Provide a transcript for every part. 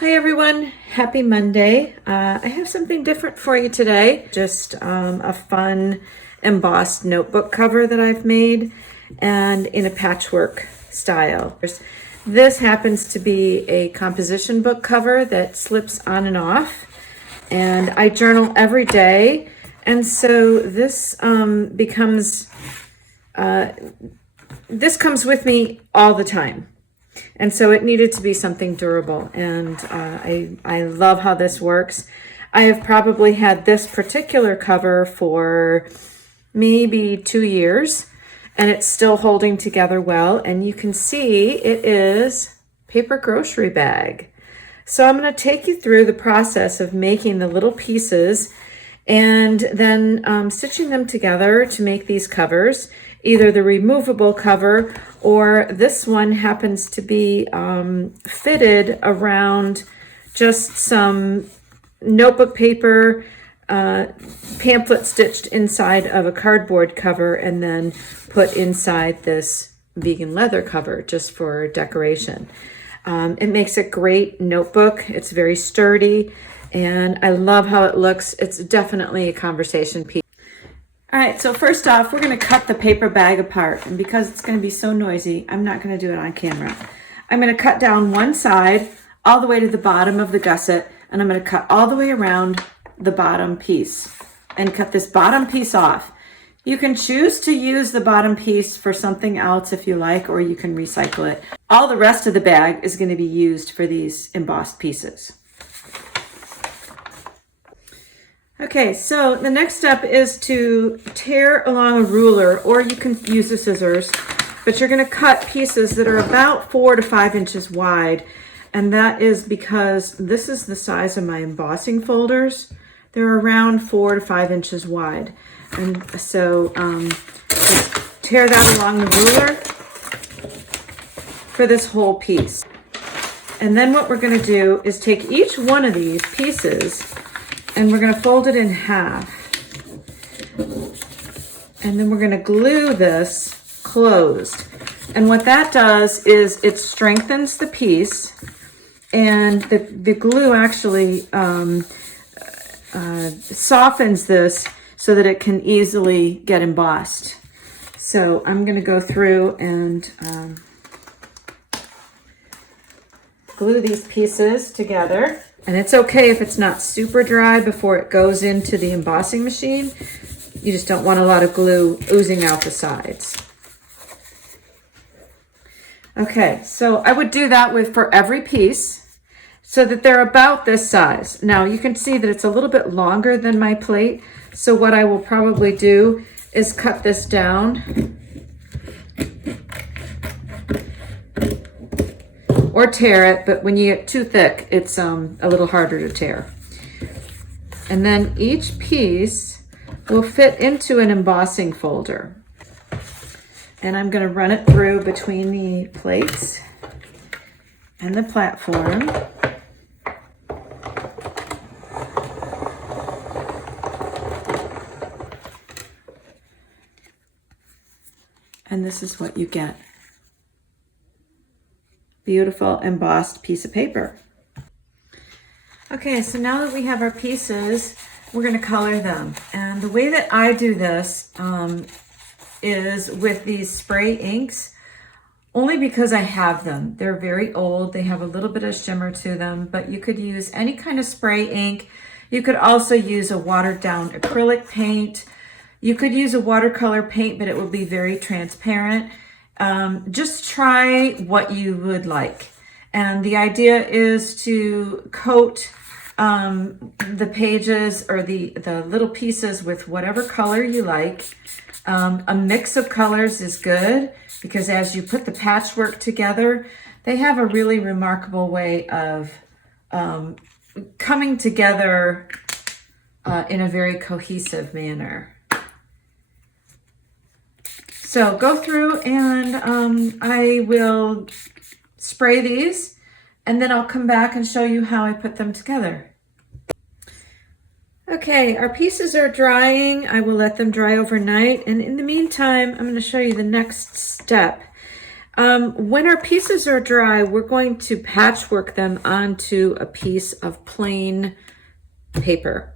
Hi everyone, happy Monday. I have something different for you today. Just a fun embossed notebook cover that I've made and in a patchwork style. This happens to be a composition book cover that slips on and off, and I journal every day, and so this this comes with me all the time. And so it needed to be something durable, and I love how this works. I have probably had this particular cover for maybe 2 years, and it's still holding together well. And you can see it is paper grocery bag. So I'm going to take you through the process of making the little pieces and then stitching them together to make these covers. Either the removable cover, or this one happens to be fitted around just some notebook paper, pamphlet stitched inside of a cardboard cover, and then put inside this vegan leather cover just for decoration. It makes a great notebook. It's very sturdy, and I love how it looks. It's definitely a conversation piece. All right, so first off, we're going to cut the paper bag apart, and because it's going to be so noisy, I'm not going to do it on camera. I'm going to cut down one side all the way to the bottom of the gusset, and I'm going to cut all the way around the bottom piece and cut this bottom piece off. You can choose to use the bottom piece for something else if you like, or you can recycle it. All the rest of the bag is going to be used for these embossed pieces. Okay, so the next step is to tear along a ruler, or you can use the scissors, but you're going to cut pieces that are about 4 to 5 inches wide, and that is because this is the size of my embossing folders. They're around 4 to 5 inches wide, and so just tear that along the ruler for this whole piece. And then what we're going to do is take each one of these pieces and we're going to fold it in half. And then we're going to glue this closed. And what that does is it strengthens the piece, and the glue actually softens this so that it can easily get embossed. So I'm going to go through and glue these pieces together. And it's okay if it's not super dry before it goes into the embossing machine. You just don't want a lot of glue oozing out the sides. Okay, so I would do that for every piece so that they're about this size. Now you can see that it's a little bit longer than my plate. So what I will probably do is cut this down or tear it, but when you get too thick, it's a little harder to tear. And then each piece will fit into an embossing folder. And I'm going to run it through between the plates and the platform. And this is what you get. Beautiful embossed piece of paper. Okay, so now that we have our pieces, we're going to color them. And the way that I do this is with these spray inks, only because I have them. They're very old. They have a little bit of shimmer to them, but you could use any kind of spray ink. You could also use a watered down acrylic paint. You could use a watercolor paint, but it will be very transparent. Just try what you would like. And the idea is to coat the pages or the little pieces with whatever color you like. A mix of colors is good because as you put the patchwork together, they have a really remarkable way of coming together in a very cohesive manner. So go through and I will spray these, and then I'll come back and show you how I put them together. Okay, our pieces are drying. I will let them dry overnight, and in the meantime, I'm going to show you the next step. When our pieces are dry, we're going to patchwork them onto a piece of plain paper.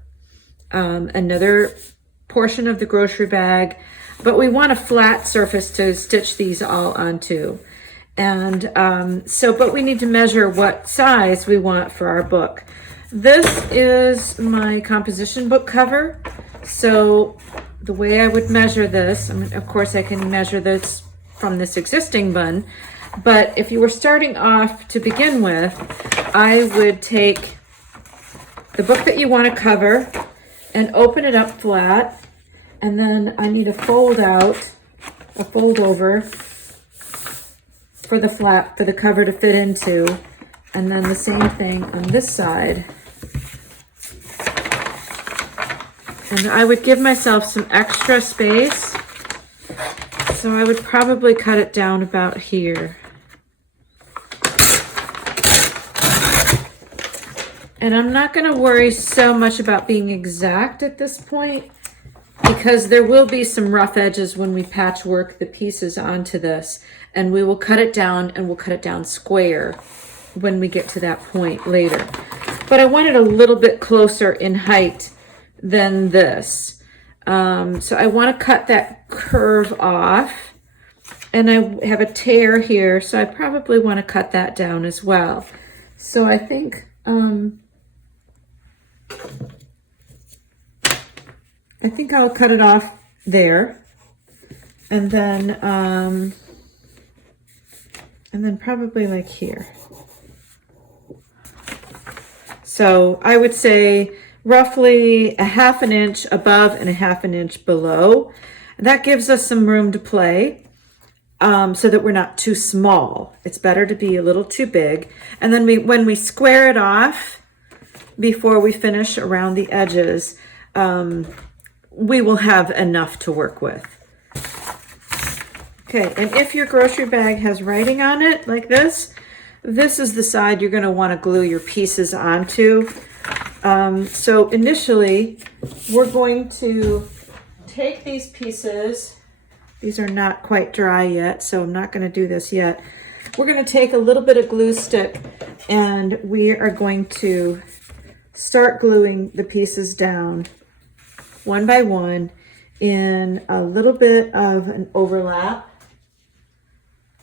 Another portion of the grocery bag, but we want a flat surface to stitch these all onto. And but we need to measure what size we want for our book. This is my composition book cover. So the way I would measure this, I mean, of course I can measure this from this existing bun, but if you were starting off to begin with, I would take the book that you want to cover and open it up flat, and then I need a fold over for the cover to fit into, and then the same thing on this side. And I would give myself some extra space, so I would probably cut it down about here. And I'm not going to worry so much about being exact at this point, because there will be some rough edges when we patchwork the pieces onto this, and we will cut it down, and we'll cut it down square when we get to that point later. But I want it a little bit closer in height than this. So I want to cut that curve off, and I have a tear here, so I probably want to cut that down as well. So I think I'll cut it off there, and then probably like here. So I would say roughly a 1/2 inch above and a 1/2 inch below. That gives us some room to play, so that we're not too small. It's better to be a little too big. And then when we square it off before we finish around the edges, we will have enough to work with. Okay, and if your grocery bag has writing on it like this is the side you're going to want to glue your pieces onto. So initially, we're going to take these pieces. These are not quite dry yet, so I'm not going to do this yet. We're going to take a little bit of glue stick, and we are going to start gluing the pieces down one by one in a little bit of an overlap.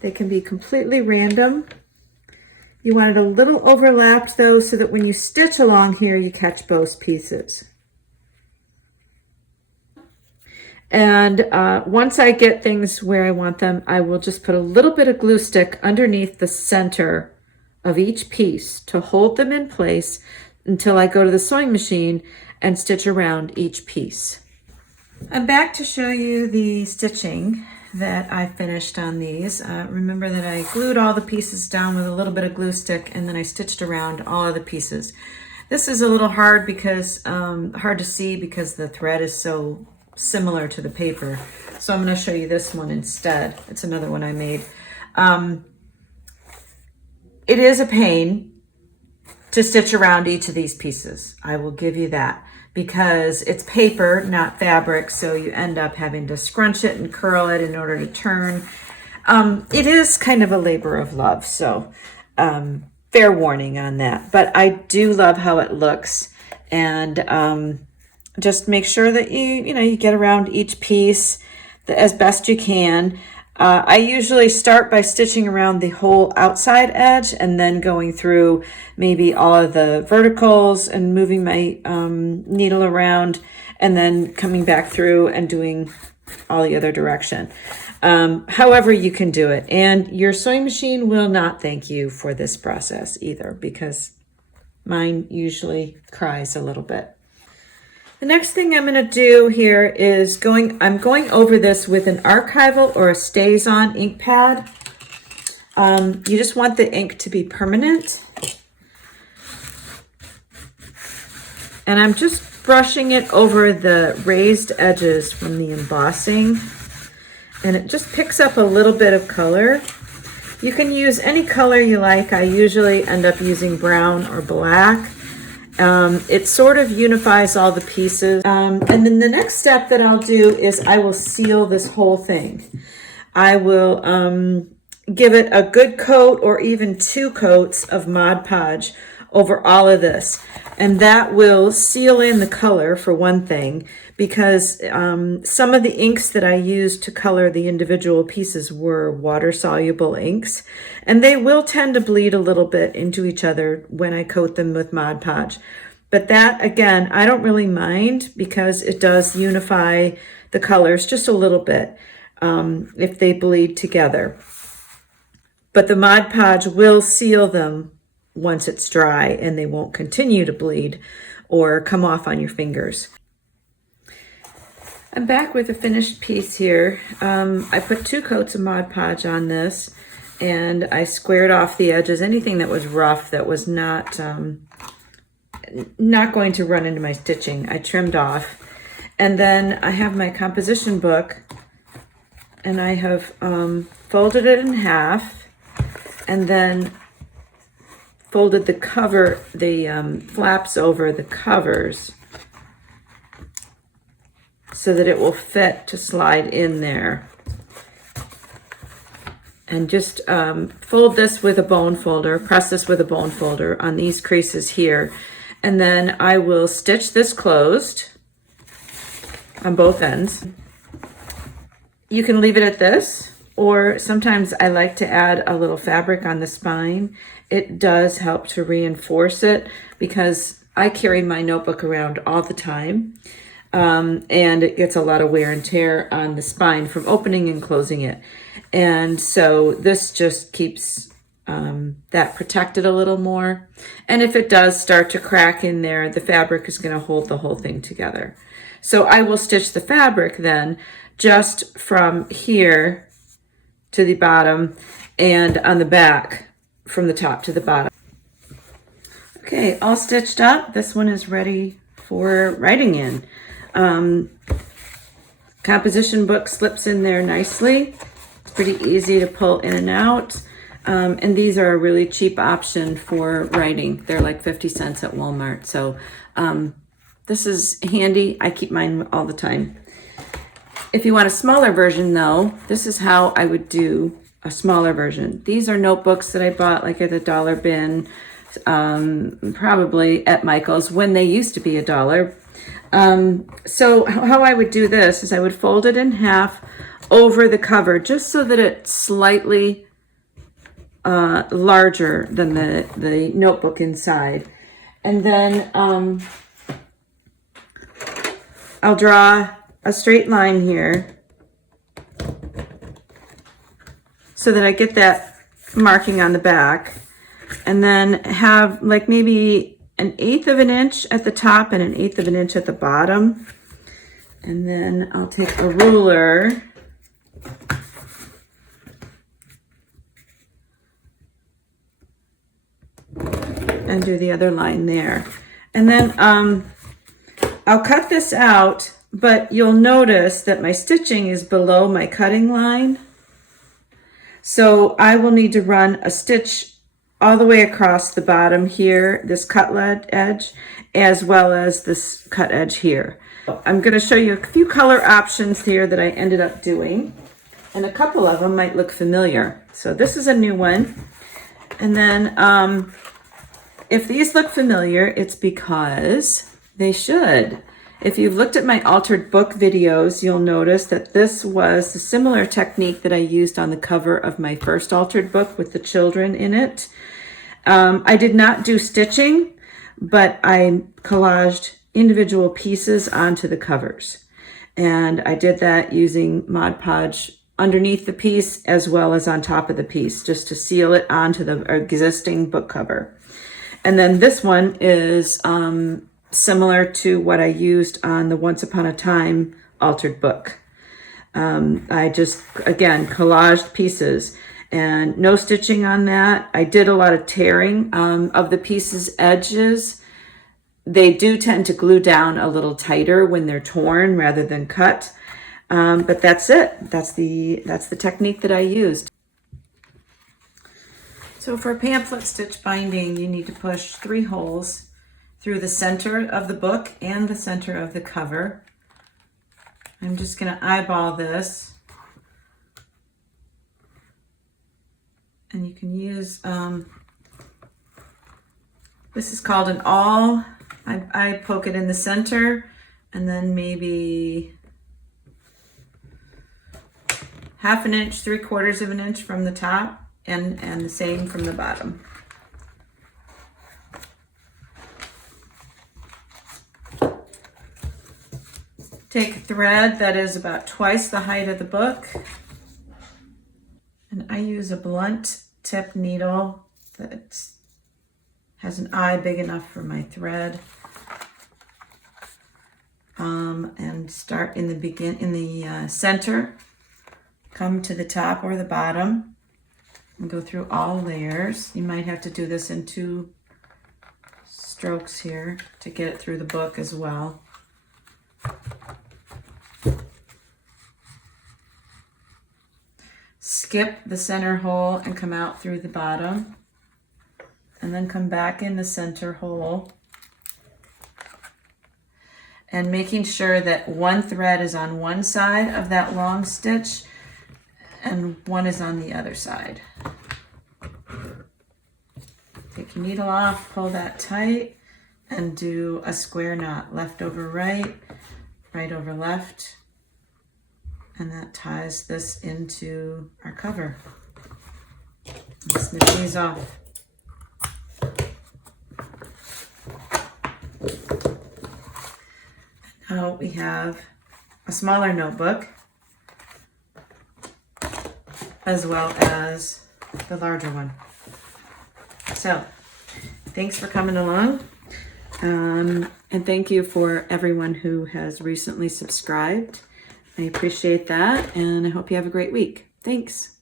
They can be completely random. You want it a little overlapped though, so that when you stitch along here, you catch both pieces. And once I get things where I want them, I will just put a little bit of glue stick underneath the center of each piece to hold them in place until I go to the sewing machine and stitch around each piece. I'm back to show you the stitching that I finished on these. Remember that I glued all the pieces down with a little bit of glue stick, and then I stitched around all of the pieces. This is a little hard because hard to see because the thread is so similar to the paper. So I'm going to show you this one instead. It's another one I made. It is a pain to stitch around each of these pieces. I will give you that, because it's paper, not fabric, so you end up having to scrunch it and curl it in order to turn. It is kind of a labor of love, so fair warning on that. But I do love how it looks, and just make sure that you get around each piece as best you can. I usually start by stitching around the whole outside edge and then going through maybe all of the verticals and moving my needle around, and then coming back through and doing all the other direction. However you can do it. And your sewing machine will not thank you for this process either, because mine usually cries a little bit. The next thing I'm going to do here is I'm going over this with an archival or a stays-on ink pad. You just want the ink to be permanent. And I'm just brushing it over the raised edges from the embossing. And it just picks up a little bit of color. You can use any color you like. I usually end up using brown or black. It sort of unifies all the pieces. And then the next step that I'll do is I will seal this whole thing. I will give it a good coat or even 2 coats of Mod Podge over all of this. And that will seal in the color, for one thing, because some of the inks that I used to color the individual pieces were water-soluble inks, and they will tend to bleed a little bit into each other when I coat them with Mod Podge. But that, again, I don't really mind because it does unify the colors just a little bit if they bleed together. But the Mod Podge will seal them once it's dry, and they won't continue to bleed or come off on your fingers. I'm back with a finished piece here. I put 2 coats of Mod Podge on this, and I squared off the edges. Anything that was rough, that was not going to run into my stitching, I trimmed off. And then I have my composition book, and I have folded it in half, and then folded the cover, the flaps over the covers so that it will fit to slide in there. And just fold this with a bone folder, press this with a bone folder on these creases here. And then I will stitch this closed on both ends. You can leave it at this, or sometimes I like to add a little fabric on the spine. It does help to reinforce it because I carry my notebook around all the time, and it gets a lot of wear and tear on the spine from opening and closing it. And so this just keeps that protected a little more. And if it does start to crack in there, the fabric is going to hold the whole thing together. So I will stitch the fabric then just from here to the bottom, and on the back from the top to the bottom. Okay, all stitched up. This one is ready for writing in. Composition book slips in there nicely. It's pretty easy to pull in and out. And these are a really cheap option for writing. They're like 50 cents at Walmart. So this is handy. I keep mine all the time. If you want a smaller version though, this is how I would do a smaller version. These are notebooks that I bought like at the dollar bin, probably at Michael's when they used to be $1. So how I would do this is I would fold it in half over the cover just so that it's slightly larger than the notebook inside. And then I'll draw a straight line here so that I get that marking on the back, and then have like maybe 1/8 of an inch at the top and 1/8 of an inch at the bottom. And then I'll take a ruler and do the other line there. And then I'll cut this out, but you'll notice that my stitching is below my cutting line. So I will need to run a stitch all the way across the bottom here, this cut edge, as well as this cut edge here. I'm going to show you a few color options here that I ended up doing, and a couple of them might look familiar. So this is a new one. And then if these look familiar, it's because they should. If you've looked at my altered book videos, you'll notice that this was a similar technique that I used on the cover of my first altered book with the children in it. I did not do stitching, but I collaged individual pieces onto the covers. And I did that using Mod Podge underneath the piece as well as on top of the piece, just to seal it onto the existing book cover. And then this one is similar to what I used on the Once Upon a Time altered book. I just, again, collaged pieces and no stitching on that. I did a lot of tearing of the pieces' edges. They do tend to glue down a little tighter when they're torn rather than cut. But that's it. That's the technique that I used. So for pamphlet stitch binding, you need to push 3 holes through the center of the book and the center of the cover. I'm just going to eyeball this. And you can use, this is called an awl. I poke it in the center and then maybe 1/2 inch, 3/4 of an inch from the top and the same from the bottom. Take a thread that is about twice the height of the book. And I use a blunt tip needle that has an eye big enough for my thread. And start in the center, come to the top or the bottom, and go through all layers. You might have to do this in 2 strokes here to get it through the book as well. Skip the center hole and come out through the bottom, and then come back in the center hole, and making sure that one thread is on one side of that long stitch and one is on the other side. Take your needle off, pull that tight, and do a square knot, left over right, right over left, and that ties this into our cover. Let's snip these off. Now we have a smaller notebook as well as the larger one. So thanks for coming along. And thank you for everyone who has recently subscribed. I appreciate that, and I hope you have a great week. Thanks.